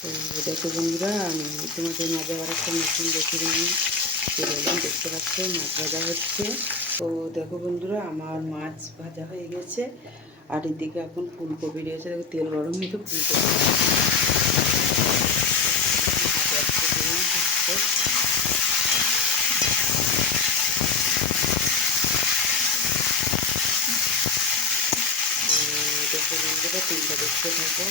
তো দেখো বন্ধুরা, আমি তোমাদের মাঝে আবার একটা নতুন রেসিপি নিয়ে চলে এলাম। দেখতে পাচ্ছ মাছ ভাজা হচ্ছে। তো দেখো বন্ধুরা, আমার মাছ ভাজা হয়ে গেছে আর এদিকে এখন ফুলকপি রয়েছে। দেখো তেল গরম হয়ে তো ফুলকপি দেখো বন্ধুরা, তেলটা দেখতে থাকো।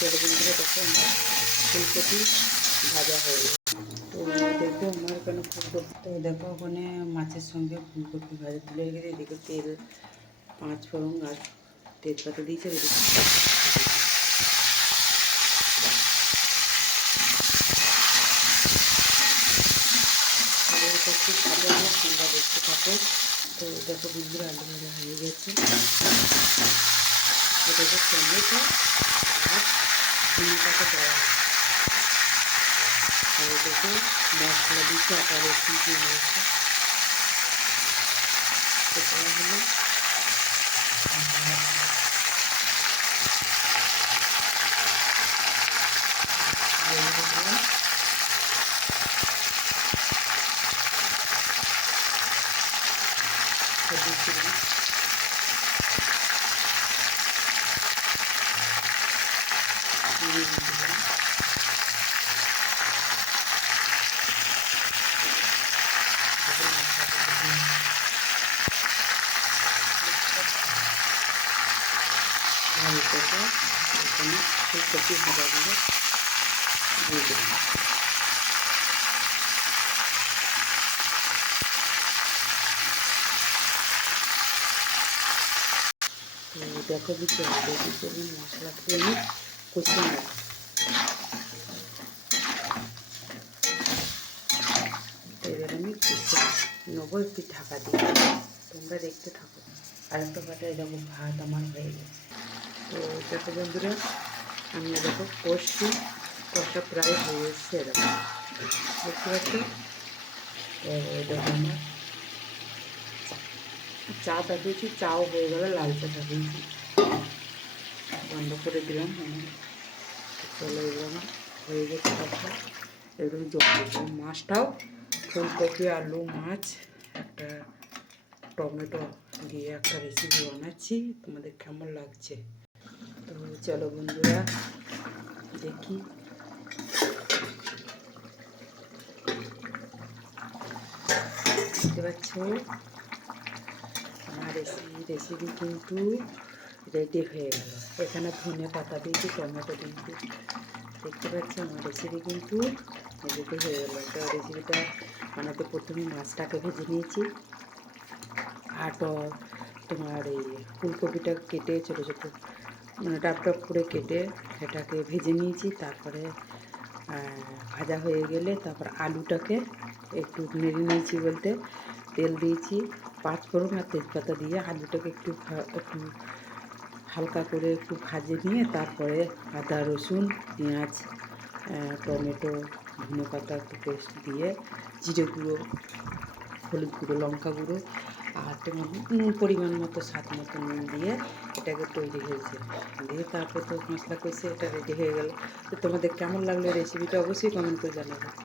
তেল বন্ধুরা দেখো আমার ফুলকপি ভাজা হয়ে গেছে। তো দেখো আমার ওখানে ফুলকপি, তো দেখো ওখানে মাছের সঙ্গে ফুলকপি ভাজা তুলে গেছে। এদিকে তেল, পাঁচ ফোড়ন আর তেজপাতা দিয়েছে। খুব ভালো আমার তোমরা দেখতে থাকো। তো দেখো বন্ধুরা, আলু ভাজা হয়ে গেছে। এটাকে টমেটো আর ধনে পাতা দেওয়া আর এটাকে মশলা দিচ্ছে, আটা রসুন হয়েছে। এটা হলো এখানে ফুলকপি ভাজাগুলো দিয়ে দেবো। তো দেখো বুঝতে হবে মশলাটা আমি কষিয়ে নেব। এবার আমি কষিয়ে নেবো একটু ঢাকা দিয়ে। তোমরা দেখতে থাকো। আরেকটা পাটায় দেখো ভাত আমার হয়ে গেছে। তো দেখো বন্ধুরা, আমি দেখো কষা প্রায় হয়ে এসছে। এরকম দেখতে পাচ্ছ। দেখো আমার চা দিয়েছি, চাও হয়ে গেল, লাল চা দিয়েছি। বন্ধ করে দিলাম। চলে এলো আমার হয়ে গেছে কথা। এরকম জল দিলাম। মাছটাও ফুলকপি, আলু, মাছ, একটা টমেটো দিয়ে একটা রেসিপি বানাচ্ছি। তোমাদের কেমন লাগছে? তো চলো বন্ধুরা দেখি। দেখতে পাচ্ছ আমার রেসিপি কিন্তু রেডি হয়ে গেল। এখানে ধনে পাতা দিয়েছি, টমেটো দিয়েছি। দেখতে পাচ্ছি আমার রেসিপি কিন্তু রেডি হয়ে গেলো। তো রেসিপিটা বানাতে প্রথমে মাছটাকে ভেজে নিয়েছি। আর তোমার এই ফুলকপিটা কেটে ছোটো ছোটো ডাব ডাব করে কেটে সেটাকে ভেজে নিয়েছি। তারপরে ভাজা হয়ে গেলে তারপর আলুটাকে একটু নেড়ে নিয়েছি, বলতে তেল দিয়েছি, পাঁচ ফোড়ন আর তেজপাতা দিয়ে আলুটাকে একটু একটু হালকা করে একটু ভাজে নিয়ে তারপরে আদা, রসুন, পেঁয়াজ, টমেটো, ধনে পাতা একটু পেস্ট দিয়ে, জিরে গুঁড়ো, হলুদ গুঁড়ো, লঙ্কা গুঁড়ো আর তোমার নুন পরিমাণ মতো, স্বাদ মতো নুন দিয়ে এটাকে তৈরি হয়েছে। দিয়ে তারপর তো মশলা কষে এটা রেডি হয়ে গেল। তো তোমাদের কেমন লাগলো রেসিপিটা অবশ্যই কমেন্ট করে জানাবে।